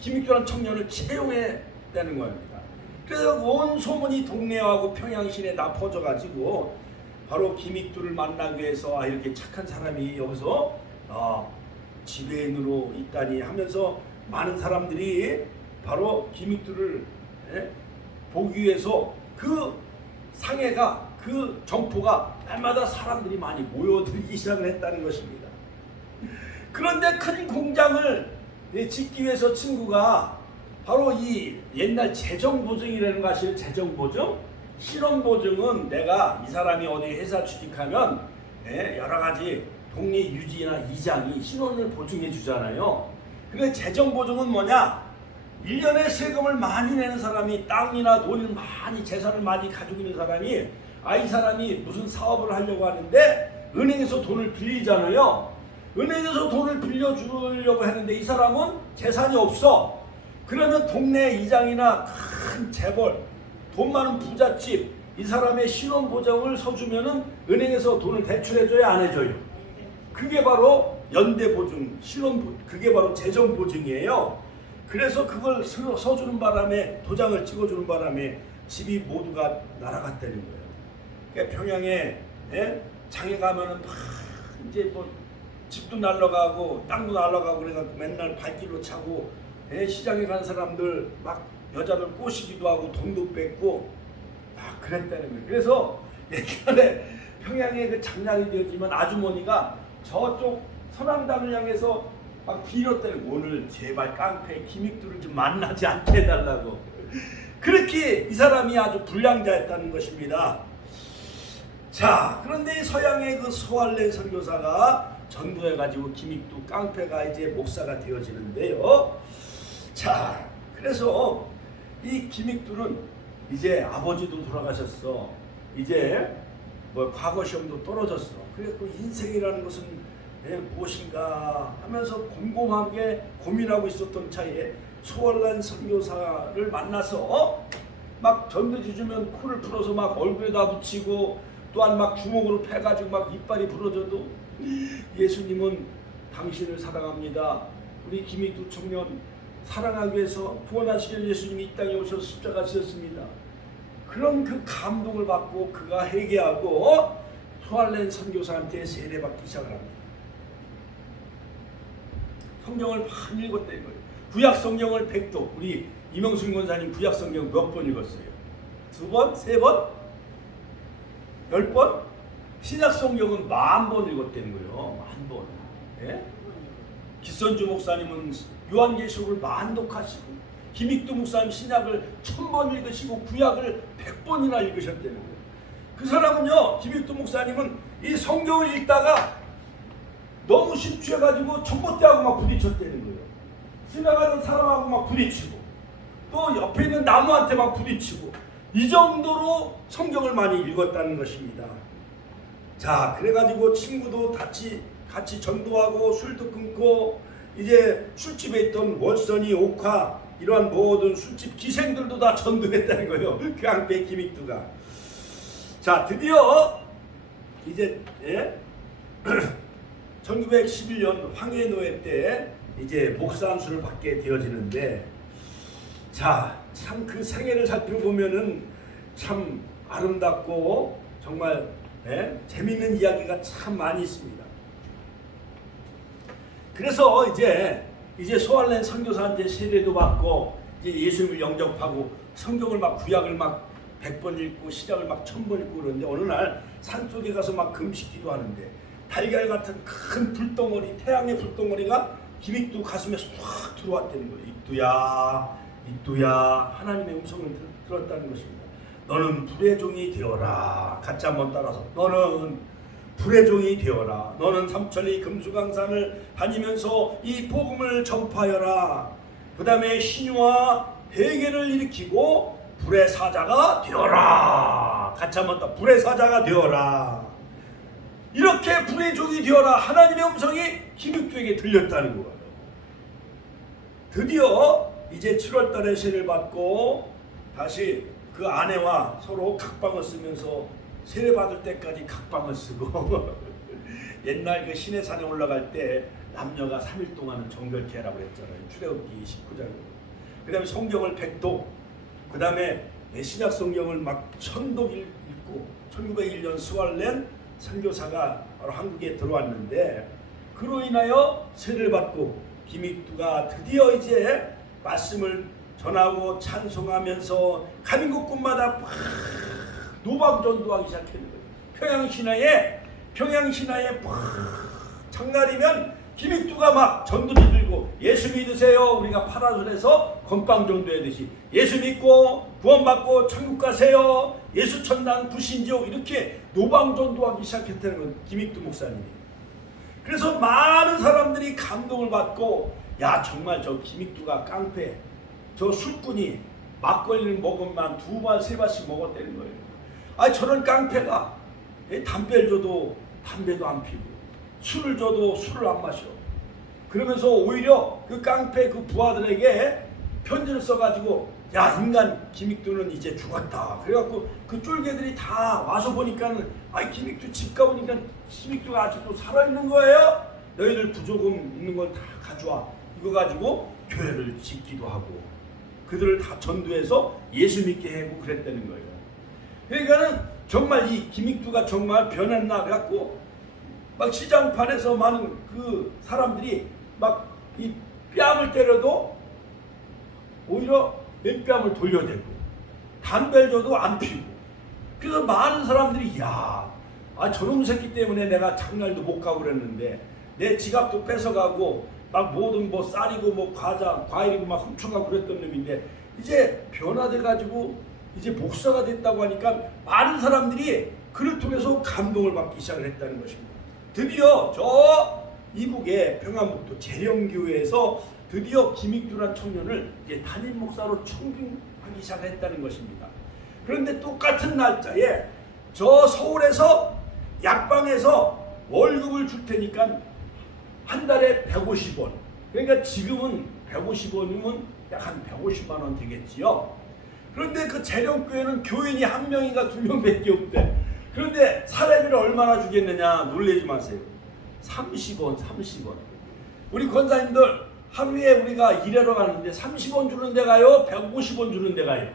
김익두라는 청년을 채용했다는 겁니다. 그래서 온 소문이 동네하고 평양시내에 다 퍼져가지고 바로 김익두를 만나기 위해서 이렇게 착한 사람이 여기서 지배인으로 있다니 하면서 많은 사람들이 바로 김익두를 보기 위해서 그 상해가 그 정포가 날마다 사람들이 많이 모여들기 시작을 했다는 것입니다. 그런데 큰 공장을 짓기 위해서 친구가 바로 이 옛날 재정보증이라는 거 아시죠? 재정보증? 실업보증은 내가 이 사람이 어디 회사 취직하면 여러 가지 동네 유지나 이장이 신원을 보증해 주잖아요. 근데 재정보증은 뭐냐? 1년에 세금을 많이 내는 사람이 땅이나 돈을 많이 재산을 많이 가지고 있는 사람이 이 사람이 무슨 사업을 하려고 하는데 은행에서 돈을 빌리잖아요. 은행에서 돈을 빌려주려고 했는데 이 사람은 재산이 없어. 그러면 동네 이장이나 큰 재벌, 돈 많은 부잣집 이 사람의 신원보증을 서주면은 은행에서 돈을 대출해줘야 안 해줘요. 그게 바로 연대보증, 그게 바로 재정보증이에요. 그래서 그걸 서주는 바람에 도장을 찍어주는 바람에 집이 모두가 날아갔다는 거예요. 그러니까 평양에 장에 가면은 막 이제 뭐 집도 날아가고 땅도 날아가고 그래갖고 맨날 발길로 차고 시장에 간 사람들 막 여자들 꼬시기도 하고 돈도 뺏고 막 그랬다는 거예요. 그래서 예전에 평양에 그 장날이 되었지만 아주머니가 저쪽 서남단을 향해서 막 빌었다는 거예요. 오늘 제발 깡패 김익두를 좀 만나지 않게 해달라고. 그렇게 이 사람이 아주 불량자였다는 것입니다. 자, 그런데 서양의 그 소할렌 선교사가 전도해가지고 김익두 깡패가 이제 목사가 되어지는데요. 자, 그래서 이 김익두는 이제 아버지도 돌아가셨어. 이제 뭐 과거 시험도 떨어졌어. 그래서 인생이라는 것은 무엇인가 하면서 곰곰하게 고민하고 있었던 차에 소할렌 선교사를 만나서 막 전도지 주면 코를 풀어서 막 얼굴에다 붙이고 또한 막 주먹으로 패가지고 막 이빨이 부러져도 예수님은 당신을 사랑합니다. 우리 김익두 청년 사랑하기 위해서 구원하시기 위해 예수님이 이 땅에 오셔서 십자가 지셨습니다. 그런 그 감동을 받고 그가 회개하고 소할렌 선교사한테 세례받기 시작을 합니다. 성경을 많이 읽었다는 거예요. 구약 성경을 100도. 우리 이명순 권사님 구약 성경 몇 번 읽었어요? 2번? 3번? 10번? 신약 성경은 10,000번 읽었다는 거예요. 10,000번. 예? 기선주 목사님은 요한계시록을 만독하시고 김익두 목사님 신약을 1000번 읽으시고 구약을 100번이나 읽으셨다는 거예요. 그 사람은요, 김익두 목사님은 이 성경을 읽다가 너무 심취해가지고 전봇대하고 막 부딪혔다는 거예요. 지나가는 사람하고 막 부딪히고 또 옆에 있는 나무한테 막 부딪히고 이 정도로 성경을 많이 읽었다는 것입니다. 자, 그래가지고 친구도 같이 전도하고 술도 끊고 이제 술집에 있던 월선이 옥화 이러한 모든 술집 기생들도 다 전도했다는 거예요. 그 깡패 김익두가. 자, 드디어 이제 1911년 황해노예 때 이제 목사 안수를 받게 되어지는데, 자, 참 그 생애를 살펴보면은 참 아름답고 정말 재밌는 이야기가 참 많이 있습니다. 그래서 이제 소할렌 선교사한테 세례도 받고 이제 예수님을 영접하고 성경을 막 구약을 막 100번 읽고 시작을 막 1000번 읽고 그러는데 어느 날 산속에 가서 막 금식기도 하는데 달걀 같은 큰 불덩어리, 태양의 불덩어리가 김익두 가슴에 확 들어왔다는 거예요. 익두야 하나님의 음성을 들었다는 것입니다. 너는 불의 종이 되어라. 같이 한번 따라서 너는 불의 종이 되어라. 너는 삼천리 금수강산을 다니면서 이 복음을 전파하여라. 그 다음에 신유와 회개를 일으키고 불의 사자가 되어라. 같이 한번 더 불의 사자가 되어라. 이렇게 불의 종이 되어라. 하나님의 음성이 김익두에게 들렸다는 거예요. 드디어 이제 7월달에 세례를 받고 다시 그 아내와 서로 각방을 쓰면서 세례 받을 때까지 각방을 쓰고 옛날 그 시내산에 올라갈 때 남녀가 3일 동안은 정결케 하라고 했잖아요. 출애굽기 19장. 그 다음에 성경을 100독, 그 다음에 신약 성경을 막 1000독 읽고 1901년 스왈렌 선교사가 바로 한국에 들어왔는데 그로 인하여 세례를 받고 김익두가 드디어 이제 말씀을 전하고 찬송하면서 가는 곳곳마다 노방전도하기 시작했는 거예요. 평양신화에 장날이면 김익두가 막 전도지 들고 예수 믿으세요. 우리가 파라솔에서 건빵전도하듯이 예수 믿고 구원받고 천국 가세요. 예수 천당 부신지옥 이렇게 노방전도하기 시작했다는 건 김익두 목사님이. 그래서 많은 사람들이 감동을 받고 야 정말 저 김익두가 깡패 저 술꾼이 막걸리를 먹으면 2발 3발씩 먹었다는 거예요. 아 저런 깡패가 담배를 줘도 담배도 안 피고 술을 줘도 술을 안 마셔. 그러면서 오히려 그 깡패 그 부하들에게 편지를 써가지고 야 인간 김익두는 이제 죽었다. 그래갖고 그 쫄개들이 다 와서 보니까는 아 김익두 집 가보니까 김익두가 아직도 살아있는 거예요. 너희들 부조금 있는 걸 다 가져와. 이거 가지고 교회를 짓기도 하고 그들을 다 전도해서 예수 믿게 하고 그랬다는 거예요. 그러니까는 정말 이 김익두가 정말 변했나 그래갖고 막 시장판에서 많은 그 사람들이 막 이 뺨을 때려도 오히려 맨뺨을 돌려대고 담배를 줘도 안 피우고 그래서 많은 사람들이 야, 아 저놈 새끼 때문에 내가 장날도 못 가고 그랬는데 내 지갑도 뺏어가고 막 모든 뭐 쌀이고 뭐 과자 과일이고 막 훔쳐가고 그랬던 놈인데 이제 변화돼가지고 이제 목사가 됐다고 하니까 많은 사람들이 그를 통해서 감동을 받기 시작을 했다는 것입니다. 드디어 저 이북의 평안북도 재령교회에서 드디어 김익두란 청년을 이제 담임 목사로 청빙하기 시작했다는 것입니다. 그런데 똑같은 날짜에 저 서울에서 약방에서 월급을 줄 테니까 한 달에 150원. 그러니까 지금은 150원이면 약 한 150만 원 되겠지요. 그런데 그 재령교회는 교인이 1명인가 2명밖에 없대. 그런데 사례비를 얼마나 주겠느냐 놀라지 마세요. 30원. 우리 권사님들 하루에 우리가 일하러 가는데 30원 주는 데 가요? 150원 주는 데 가요?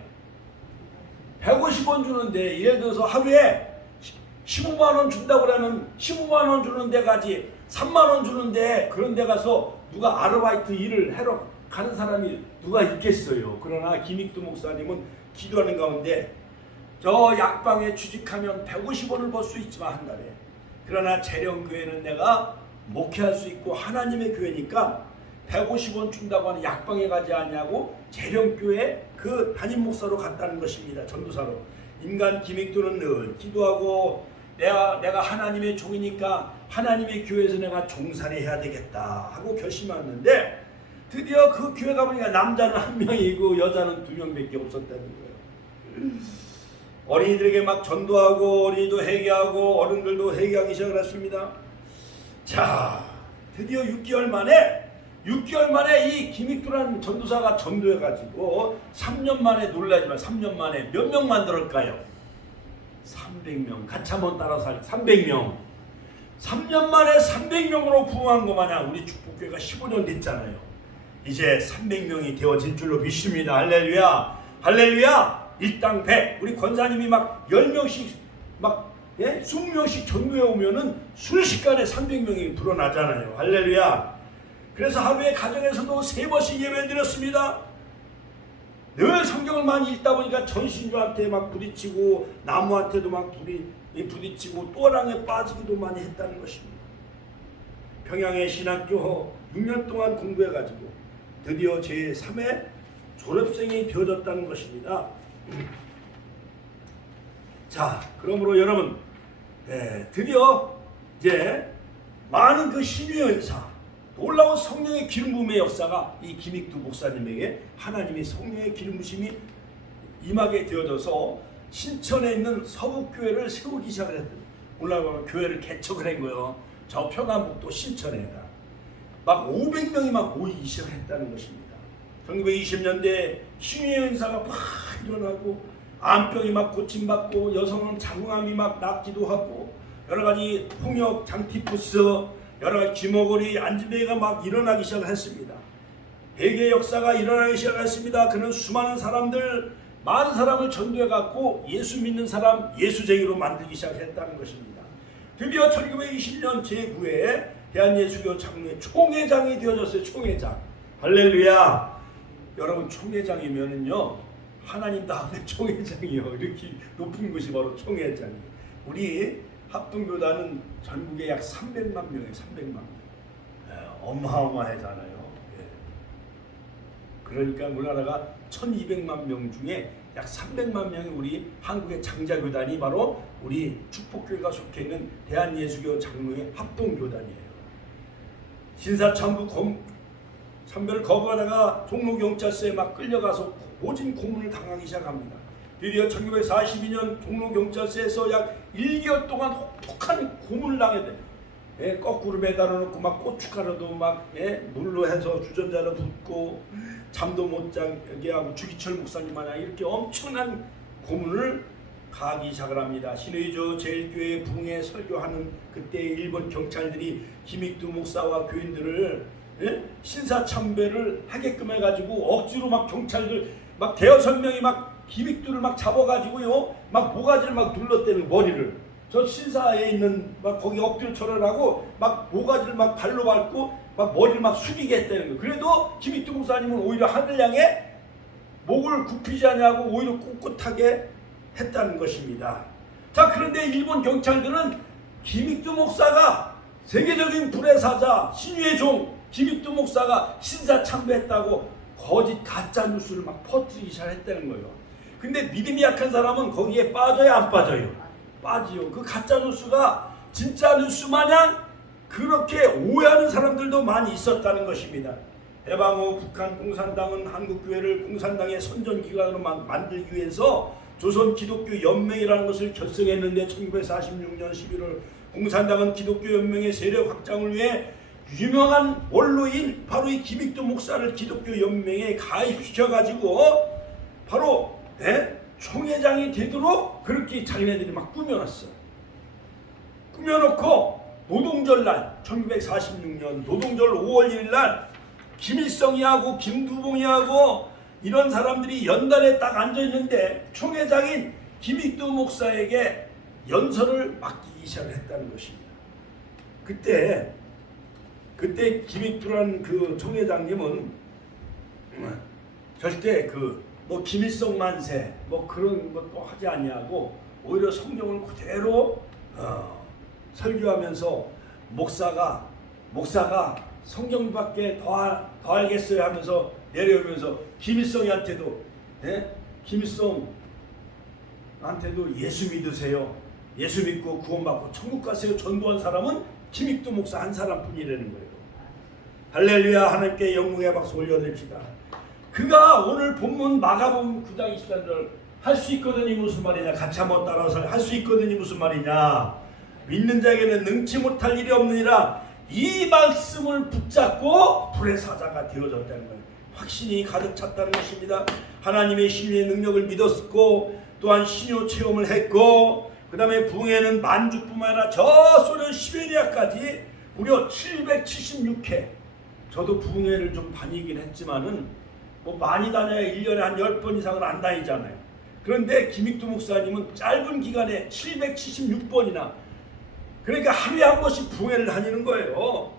150원 주는데 예를 들어서 하루에 15만 원 준다고 그러면 15만 원 주는 데 가지 3만 원 주는 데 그런 데 가서 누가 아르바이트 일을 하러 가는 사람이 누가 있겠어요. 그러나 김익두 목사님은 기도하는 가운데 저 약방에 취직하면 150원을 벌 수 있지만 한 달에 그러나 재령교회는 내가 목회할 수 있고 하나님의 교회니까 150원 준다고 하는 약방에 가지 않냐고 재령교회 그 담임 목사로 갔다는 것입니다. 전도사로. 인간 김익두는 늘 기도하고 내가 하나님의 종이니까 하나님의 교회에서 내가 종살이 해야 되겠다 하고 결심했는데 드디어 그 교회 가보니까 남자는 1명이고 여자는 2명밖에 없었다는 거예요. 어린이들에게 막 전도하고 어린이도 회개하고 어른들도 회개하기 시작을 했습니다. 자, 드디어 6개월 만에 이 김익두라는 전도사가 전도해가지고 3년 만에 놀라지만 3년 만에 몇 명 만들었을까요? 300명. 같이 한번 따라서 할 300명. 3년 만에 300명으로 부흥한 거 마냥 우리 축복교회가 15년 됐잖아요. 이제 300명이 되어질 줄로 믿습니다. 할렐루야. 할렐루야. 일당 100. 우리 권사님이 막 10명씩 막 20명씩 전도해 오면은 순식간에 300명이 불어나잖아요. 할렐루야. 그래서 하루에 가정에서도 3번씩 예배를 드렸습니다. 늘 성경을 많이 읽다 보니까 전신주한테 막 부딪히고 나무한테도 막 부딪히고 또랑에 빠지기도 많이 했다는 것입니다. 평양의 신학교 6년 동안 공부해가지고 드디어 제3회 졸업생이 되어졌다는 것입니다. 자, 그러므로 여러분 드디어 이제 많은 그 신유의 은사, 놀라운 성령의 기름 부음의 역사가 이 김익두 목사님에게 하나님의 성령의 기름 부심이 임하게 되어져서 신천에 있는 서북교회를 세우기 시작을 했던, 올라가면 교회를 개척을 한 거예요. 저 평안북도 신천에다 막 500명이 막 모이기 시작했다는 것입니다. 1920년대 신유의 은사가 막 일어나고 암병이 막 고침받고 여성은 장암이 막 낫기도 하고 여러 가지 폭력, 장티푸스, 여러 가지 쥐머거리, 안진뱅이가 막 일어나기 시작했습니다. 회개의 역사가 일어나기 시작했습니다. 그는 수많은 사람들, 많은 사람을 전도해 갖고 예수 믿는 사람, 예수쟁이로 만들기 시작했다는 것입니다. 드디어 1920년 제9회 대한예수교 장로회 총회장이 되어졌어요. 총회장. 할렐루야. 여러분 총회장이면은요 하나님 다음에 총회장이요. 이렇게 높은 곳이 바로 총회장이에요. 우리 합동교단은 전국에 약 300만 명이에요. 300만 명. 어마어마하잖아요. 그러니까 우리나라가 1200만 명 중에 약 300만 명이 우리 한국의 장자교단이 바로 우리 축복교회가 속해 있는 대한예수교 장로회 합동교단이에요. 신사참부 참배를 거부하다가 종로경찰서에 막 끌려가서 모진 고문을 당하기 시작합니다. 드디어 1942년 종로경찰서에서 약 1개월 동안 혹독한 고문을 당했대. 거꾸로 매달아놓고 막 고춧가루도 막 물로 해서 주전자로 붓고 잠도 못 자게 하고 주기철 목사님 마냥 이렇게 엄청난 고문을 가하기 시작을 합니다. 신의주 제일교회 부흥회 설교하는 그때 일본 경찰들이 김익두 목사와 교인들을 신사참배를 하게끔 해가지고 억지로 막 경찰들 막 대여섯 명이 막 김익두를 막 잡아가지고요 막 모가지를 막 눌렀대는 머리를. 저 신사에 있는 막 거기 엎드려 절하라고 막 모가지를 막 발로 밟고 막 머리를 막 숙이게 했다는 거예요. 그래도 김익두 목사님은 오히려 하늘 향해 목을 굽히지 않냐고 오히려 꿋꿋하게 했다는 것입니다. 자, 그런데 일본 경찰들은 김익두 목사가 세계적인 불의 사자, 신유의 종 김익두 목사가 신사 참배했다고 거짓 가짜 뉴스를 막 퍼뜨리기 시작했다는 거예요. 근데 믿음이 약한 사람은 거기에 빠져요, 안 빠져요? 빠지요. 그 가짜 뉴스가 진짜 뉴스 마냥 그렇게 오해하는 사람들도 많이 있었다는 것입니다. 해방 후 북한 공산당은 한국교회를 공산당의 선전기관으로 만들기 위해서 조선기독교연맹이라는 것을 결성했는데 1946년 11월 공산당은 기독교연맹의 세력 확장을 위해 유명한 원로인 바로 이 김익두 목사를 기독교연맹에 가입시켜가지고 바로 총회장이 되도록 그렇게 자기네들이 막 꾸며놨어. 꾸며놓고 노동절날 1946년 노동절 5월 1일날 김일성이하고 김두봉이하고 이런 사람들이 연단에 딱 앉아있는데 총회장인 김익두 목사에게 연설을 맡기기 시작을 했다는 것입니다. 그때 김익두라는 그 총회장님은 절대 뭐 김일성 만세 뭐 그런 것도 하지 아니하고 오히려 성경을 그대로 설교하면서 목사가 성경밖에 더 알겠어요 하면서 내려오면서 김일성한테도 김일성한테도 예수 믿으세요. 예수 믿고 구원받고 천국 가세요. 전도한 사람은 김익두 목사 한 사람뿐이라는 거예요. 할렐루야. 하나님께 영광의 박수 올려드립시다. 그가 오늘 본문 마가복음 9장 24절 할 수 있거든이 무슨 말이냐. 같이 한번 따라서 할 수 있거든이 무슨 말이냐. 믿는 자에게는 능치 못할 일이 없느니라. 이 말씀을 붙잡고 불의 사자가 되어졌다는 거예요. 확신이 가득 찼다는 것입니다. 하나님의 신유의 능력을 믿었고 또한 신유 체험을 했고 그 다음에 부흥회는 만주뿐만 아니라 저 소련 시베리아까지 무려 776회. 저도 부흥회를 좀 다니긴 했지만은 뭐 많이 다녀야 1년에 한 10번 이상을 안 다니잖아요. 그런데 김익두 목사님은 짧은 기간에 776번이나 그러니까 하루에 한 번씩 부흥회를 다니는 거예요.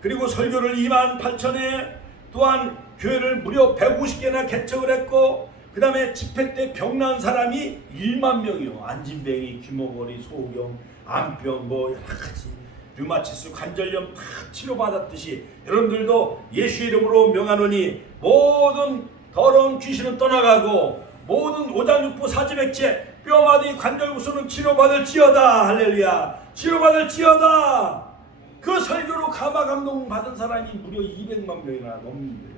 그리고 설교를 28,000회 또한 교회를 무려 150개나 개척을 했고 그 다음에 집회 때 병 난 사람이 1만 명이요. 안진뱅이, 귀머거리, 소경, 암병 뭐 여러 가지 류마티스, 관절염 다 치료받았듯이 여러분들도 예수 이름으로 명하노니 모든 더러운 귀신은 떠나가고 모든 오장육부 사지백체 뼈마디 관절구수는 치료받을지어다. 할렐루야. 치료받을지어다. 그 설교로 감화 감동 받은 사람이 무려 200만 명이나 넘는데,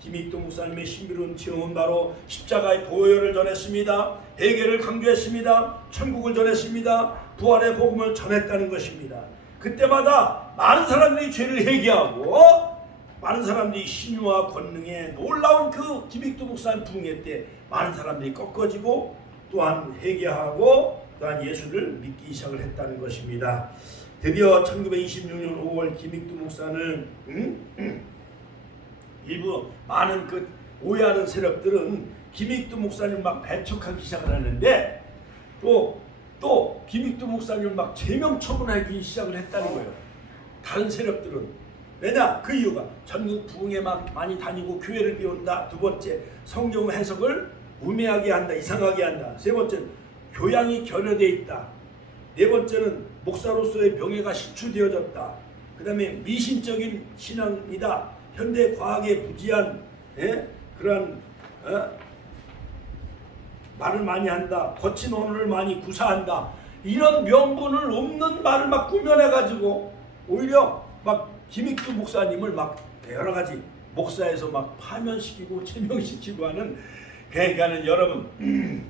김익도 목사님의 신비로운 체험은 바로 십자가의 보혈을 전했습니다. 회개를 강조했습니다. 천국을 전했습니다. 부활의 복음을 전했다는 것입니다. 그때마다 많은 사람들이 죄를 회개하고 많은 사람들이 신유와 권능에 놀라운 그 김익도 목사님 부흥회 때 많은 사람들이 꺾어지고 또한 회개하고 또한 예수를 믿기 시작을 했다는 것입니다. 드디어 1926년 5월 김익도 목사는 일부 많은 그 오해하는 세력들은 김익도 목사님 막 배척하기 시작을 하는데 또 김익도 목사님을 막 제명 처분하기 시작을 했다는 거예요. 다른 세력들은. 왜냐? 그 이유가 전국 부흥에 막 많이 다니고 교회를 비운다. 두 번째, 성경 해석을 우매하게 한다. 이상하게 한다. 세 번째는 교양이 결여되어 있다. 네 번째는 목사로서의 명예가 실추되어졌다. 그 다음에 미신적인 신앙이다. 현대 과학에 부지한 그러한 말을 많이 한다. 거친 언어를 많이 구사한다. 이런 명분을 없는 말을 막 꾸며내가지고 오히려 막 김익도 목사님을 막 여러 가지 목사에서 막 파면시키고 제명시키고 하는, 그러니까는 여러분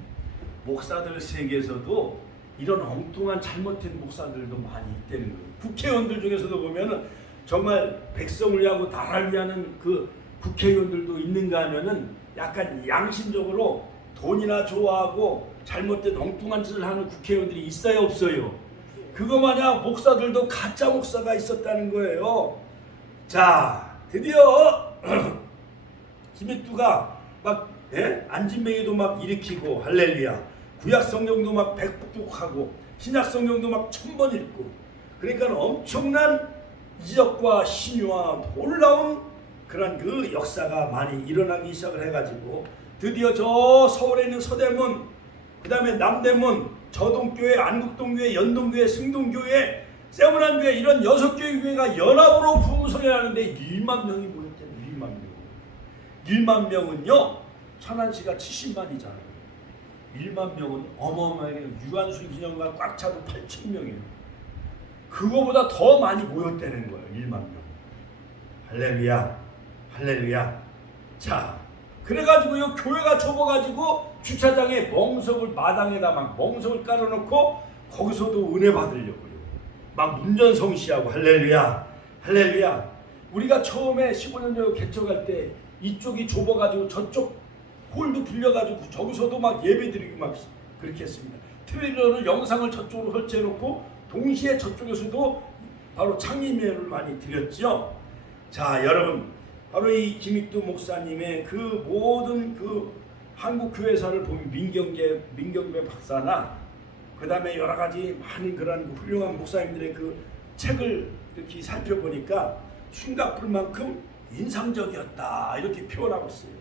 목사들 세계에서도 이런 엉뚱한 잘못된 목사들도 많이 있다는 거예요. 국회의원들 중에서도 보면은 정말 백성을 위하고 나라를 위하는 그 국회의원들도 있는가 하면은 약간 양심적으로 돈이나 좋아하고 잘못된 엉뚱한 짓을 하는 국회의원들이 있어요, 없어요? 그거 마냥 목사들도 가짜 목사가 있었다는 거예요. 자, 드디어 김익두가 막 안진뱅이도 막 일으키고, 할렐루야, 구약 성경도 막 백북하고 신약 성경도 막 1000번 읽고, 그러니까 엄청난 이적과 신유와 놀라운 그런 그 역사가 많이 일어나기 시작을 해가지고 드디어 저 서울에 있는 서대문, 그 다음에 남대문, 저동교회, 안국동교회, 연동교회, 승동교회, 세문안교회, 이런 6개의 교회가 연합으로 부흥소리 하는데 1만 명이 모였잖아요. 1만 명. 1만 명은요, 천안시가 70만이잖아요. 1만 명은 어마어마하게 유한순 기념관 꽉 차도 8,000명이에요. 그거보다 더 많이 모였다는 거예요. 1만 명. 할렐루야, 할렐루야. 자, 그래가지고요, 교회가 좁아가지고 주차장에 멍석을, 마당에다 막 멍석을 깔아놓고 거기서도 은혜 받으려고요. 막 문전성시하고. 할렐루야, 할렐루야. 우리가 처음에 15년 전에 개척할 때 이쪽이 좁아가지고 저쪽 홀도 빌려가지고 저기서도 막 예배드리고 막 그렇게 했습니다. 텔레비전을, 영상을 저쪽으로 설치해놓고 동시에 저쪽에서도 바로 창립예를 많이 드렸죠. 자, 여러분, 바로 이 김익두 목사님의 그 모든 그 한국 교회사를 보면 민경배 박사나 그 다음에 여러 가지 많은 그런 훌륭한 목사님들의 그 책을 이렇게 살펴보니까 숨가쁠 인상적이었다, 이렇게 표현하고 있어요.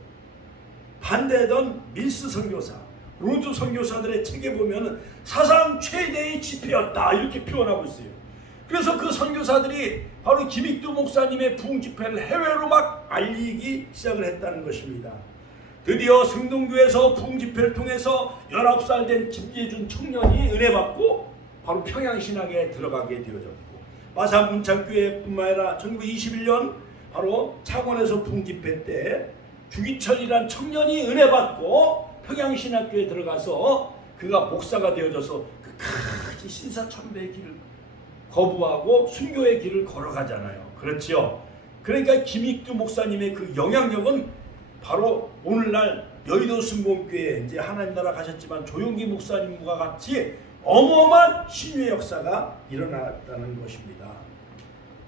반대던 밀스 선교사, 로즈 선교사들의 책에 보면은 사상 최대의 집회였다, 이렇게 표현하고 있어요. 그래서 그 선교사들이 바로 김익두 목사님의 부흥 집회를 해외로 막 알리기 시작을 했다는 것입니다. 드디어 승동교에서 부흥 집회를 통해서 19살 된 김예준 청년이 은혜 받고 바로 평양신학에 들어가게 되어졌고, 마산 문창교회뿐만 아니라 1921년 바로 창원에서 부흥 집회 때 주기철이란 청년이 은혜 받고 평양신학교에 들어가서 그가 목사가 되어져서 그 큰 신사천배의 길을 거부하고 순교의 길을 걸어가잖아요. 그렇죠? 그러니까 김익두 목사님의 그 영향력은 바로 오늘날 여의도 순복음교회, 이제 하나님 나라 가셨지만 조용기 목사님과 같이 어마어마한 신유의 역사가 일어났다는 것입니다.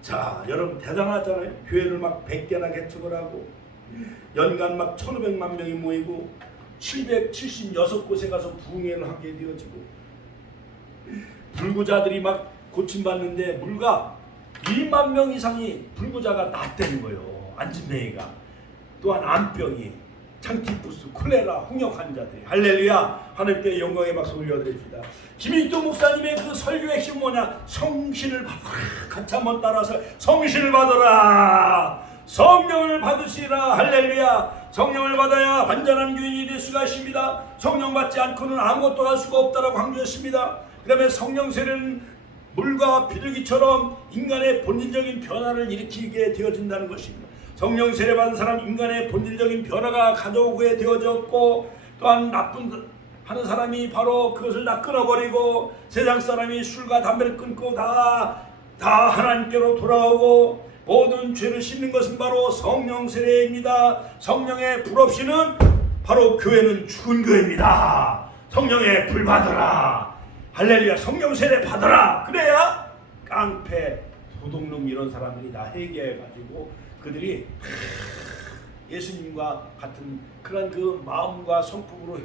자, 여러분 대단하잖아요. 교회를 막 100개나 개척을 하고 연간 막 1,500만 명이 모이고 776곳에 가서 부흥회를 하게 되어지고, 불구자들이 막 고침받는데 물가 1만 명 이상이 불구자가 낫다는 거예요. 안진뱅이가. 또한 암병이, 장티푸스, 콜레라, 홍역 환자들이. 할렐루야, 하나님께 영광의 박수 올려드립니다. 김익두 목사님의 그 설교의 핵심 뭐냐? 성신을 받아라. 같이 한번 따라서 성신을 받아라, 성령을 받으시라. 할렐루야. 성령을 받아야 완전한 교인이 될 수가 있습니다. 성령 받지 않고는 아무것도 할 수가 없다라고 강조했습니다. 그 다음에 성령 세례는 물과 비둘기처럼 인간의 본질적인 변화를 일으키게 되어진다는 것입니다. 성령 세례 받은 사람 인간의 본질적인 변화가 가져오게 되어졌고, 또한 나쁜 하는 사람이 바로 그것을 다 끊어버리고, 세상 사람이 술과 담배를 끊고 다 하나님께로 돌아오고, 모든 죄를 씻는 것은 바로 성령 세례입니다. 성령의 불 없이는 바로 교회는 죽은 교회입니다. 성령의 불 받아라. 할렐루야. 성령 세례 받아라. 그래야 깡패, 도둑놈 이런 사람들이 다 회개해가지고 그들이 예수님과 같은 그런 그 마음과 성품으로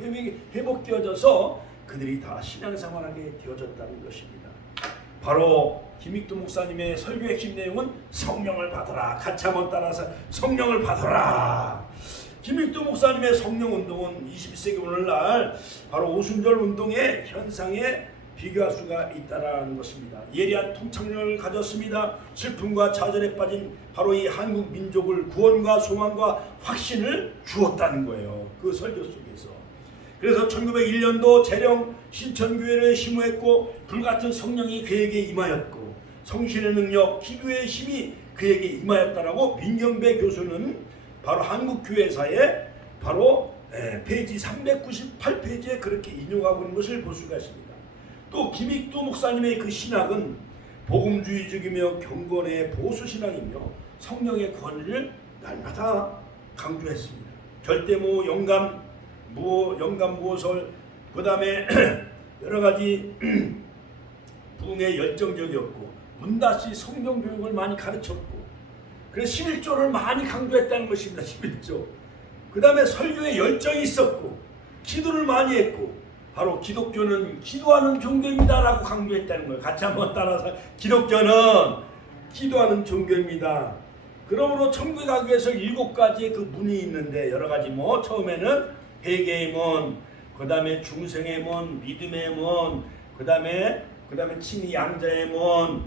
회복되어져서 그들이 다 신앙생활하게 되어졌다는 것입니다. 바로 김익두 목사님의 설교 핵심 내용은 성령을 받아라. 같이 한번 따라서 성령을 받아라. 김익두 목사님의 성령운동은 21세기 오늘날 바로 오순절 운동의 현상에 비교할 수가 있다는 것입니다. 예리한 통찰력을 가졌습니다. 슬픔과 좌절에 빠진 바로 이 한국 민족을 구원과 소망과 확신을 주었다는 거예요. 그 설교 속에서. 그래서 1901년도 재령 신천교회를 심호했고, 불같은 성령이 그에게 임하였고, 성신의 능력, 기도의 힘이 그에게 임하였다라고 민경배 교수는 바로 한국교회사에 바로 페이지 398페이지에 그렇게 인용하고 있는 것을 볼 수가 있습니다. 또 김익두 목사님의 그 신학은 복음주의적이며 경건의 보수신앙이며 성령의 권위를 날마다 강조했습니다. 절대모, 영감 무호설, 그 다음에 여러가지 부흥에 열정적이었고, 문다시 성경교육을 많이 가르쳤고, 그래서 11조를 많이 강조했다는 것입니다. 11조. 그 다음에 설교에 열정이 있었고, 기도를 많이 했고, 바로 기독교는 기도하는 종교입니다 라고 강조했다는 거예요. 같이 한번 따라서 기독교는 기도하는 종교입니다. 그러므로 천국에 가기 위해서 7가지의 그 문이 있는데, 여러가지 처음에는 회개의 문, 그 다음에 중생의 문, 믿음의 문, 그 다음에 친히 양자의 문,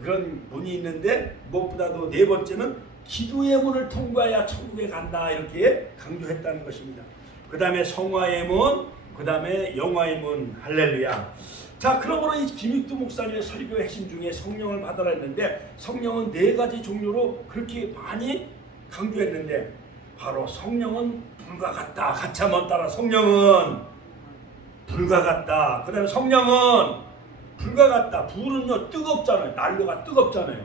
그런 문이 있는데, 무엇보다도 4번째는 기도의 문을 통과해야 천국에 간다, 이렇게 강조했다는 것입니다. 그 다음에 성화의 문, 그 다음에 영화의 문. 할렐루야. 자, 그러므로 이 김익두 목사님의 설교 핵심 중에 성령을 받아라 했는데, 성령은 4가지 종류로 그렇게 많이 강조했는데, 바로 성령은 불과 같다. 같이 한번 따라. 성령은 불과 같다. 그 다음에 성령은 불과 같다. 불은요 뜨겁잖아요. 난로가 뜨겁잖아요.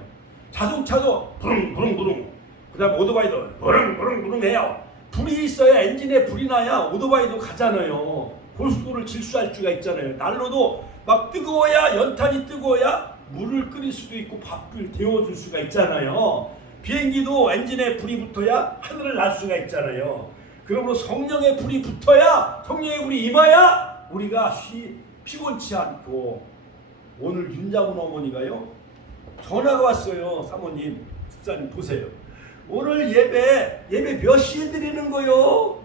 자동차도 부릉부릉부릉, 그 다음에 오토바이도 부릉부릉부릉 해요. 불이 있어야, 엔진에 불이 나야 오토바이도 가잖아요. 고속도로를 질주할 수가 있잖아요. 난로도 막 뜨거워야, 연탄이 뜨거워야 물을 끓일 수도 있고 밥을 데워줄 수가 있잖아요. 비행기도 엔진에 불이 붙어야 하늘을 날 수가 있잖아요. 그러므로 성령의 불이 붙어야, 성령의 불이 임하야 우리가 피곤치 않고. 오늘 윤자분 어머니가요 전화가 왔어요. 사모님, 집사님 보세요. 오늘 예배 몇 시에 드리는 거요?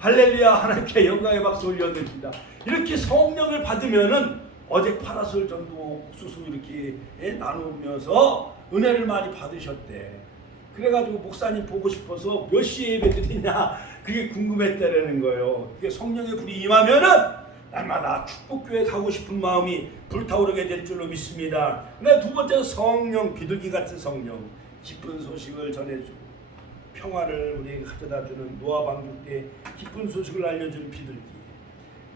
할렐루야. 하나님께 영광의 박수 올려드립니다. 이렇게 성령을 받으면은 어제 파라솔 전도 옥수수 이렇게 나누면서 은혜를 많이 받으셨대. 그래가지고 목사님 보고 싶어서 몇 시에 예배 드리냐 그게 궁금했다라는 거예요. 그게 성령의 불이 임하면은 날마다 축복교회 가고 싶은 마음이 불타오르게 될 줄로 믿습니다. 근데 2번째는 성령, 비둘기 같은 성령, 기쁜 소식을 전해주고 평화를 우리에게 가져다주는 노아 방주 때 기쁜 소식을 알려주는 비둘기.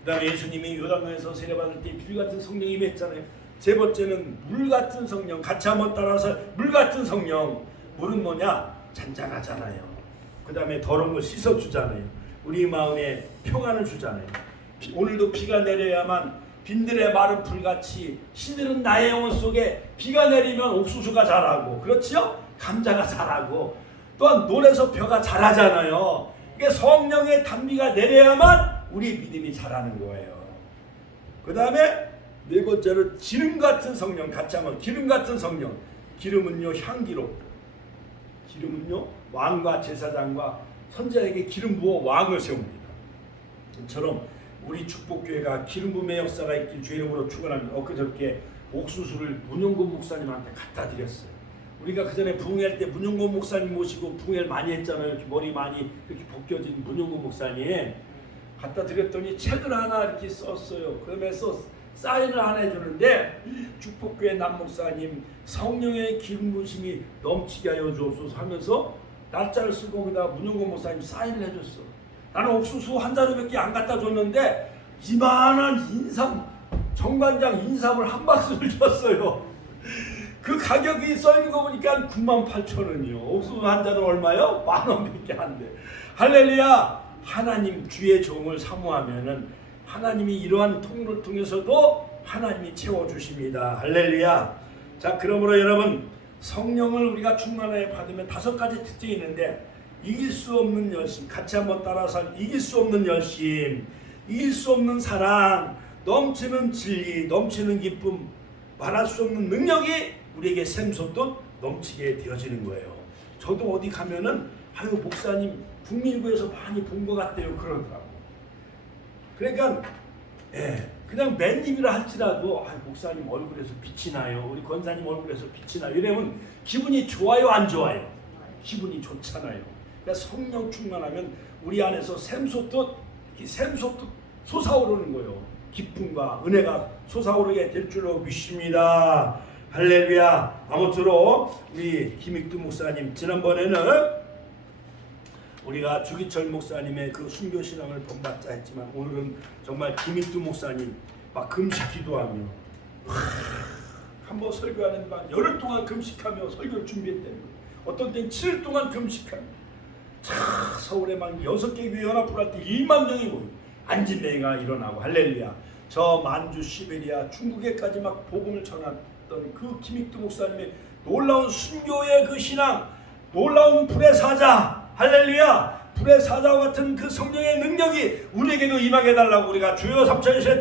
그 다음에 예수님이 요단강에서 세례받을 때 비둘기 같은 성령이 임했잖아요. 3번째는 물 같은 성령. 같이 한번 따라서 물 같은 성령. 물은 뭐냐? 잔잔하잖아요. 그 다음에 더러운 걸 씻어주잖아요. 우리 마음에 평안을 주잖아요. 오늘도 비가 내려야만 빈들의 마른 불같이 시들은 나의 영혼 속에 비가 내리면 옥수수가 자라고, 그렇지요? 감자가 자라고, 또한 논에서 벼가 자라잖아요. 그러니까 성령의 단비가 내려야만 우리 믿음이 자라는 거예요. 그 다음에 4번째로 기름 같은 성령. 같이 한번. 기름 같은 성령. 기름은요 향기롭고, 기름은요 왕과 제사장과 선지자에게 기름 부어 왕을 세웁니다. 이처럼 우리 축복교회가 기름 부음의 역사가 있길 주 이름으로 축원합니다. 엊그저께 옥수수를 문용근 목사님한테 갖다 드렸어요. 우리가 그 전에 부흥회 때 문용곤 목사님 모시고 부흥회를 많이 했잖아요. 이렇게 머리 많이 이렇게 벗겨진 문용곤 목사님 갖다 드렸더니 책을 하나 이렇게 썼어요. 그러면서 사인을 하나 해주는데 축복교회 남목사님 성령의 기름 부으심이 넘치게 하여 주옵소서 하면서 날짜를 쓰고 거기다 문용곤 목사님 사인을 해줬어. 나는 옥수수 한 자루밖에 안 갖다 줬는데 이만한 인삼 정관장 인삼을 한 박스를 줬어요. 그 가격이 써있는 거 보니까 98,000원이요. 옥수수 한 잔은 얼마요? 10,000원밖에 안 돼. 할렐루야. 하나님 주의 종을 사모하면은 하나님이 이러한 통로를 통해서도 하나님이 채워주십니다. 할렐루야. 자, 그러므로 여러분 성령을 우리가 충만하게 받으면 5가지 특징이 있는데 이길 수 없는 열심, 같이 한번 따라서 이길 수 없는 열심, 이길 수 없는 사랑, 넘치는 진리, 넘치는 기쁨, 말할 수 없는 능력이 우리에게 샘솟듯 넘치게 되어지는 거예요. 저도 어디 가면은 아유 목사님 국민구에서 많이 본 것 같대요 그러더라고. 그러니까 그냥 맨입이라 할지라도 목사님 얼굴에서 빛이 나요. 우리 권사님 얼굴에서 빛이 나요. 이러면 기분이 좋아요 안 좋아요? 기분이 좋잖아요. 그러니까 성령 충만하면 우리 안에서 샘솟듯 솟아오르는 거예요. 기쁨과 은혜가 솟아오르게 될 줄로 믿습니다. 할렐루야. 아무쪼록 우리 김익두 목사님 지난번에는 우리가 주기철 목사님의 그 순교 신앙을 본받자 했지만 오늘은 정말 김익두 목사님 막 금식 기도하며 한번 설교하는 방 열흘 동안 금식하며 설교를 준비했다는 거예요. 어떤 때는 7일 동안 금식하며 서울에 막 6개 교회 연합을 할 때 1만 명이 모여 안진뱅이가 일어나고 할렐루야. 저 만주 시베리아 중국에까지 막 복음을 전했던 그 김익두 목사님의 놀라운 순교의 그 신앙, 놀라운 불의 사자, 할렐루야. 불의 사자와 같은 그 성령의 능력이 우리에게도 임하게 해달라고 우리가 주여 3,000세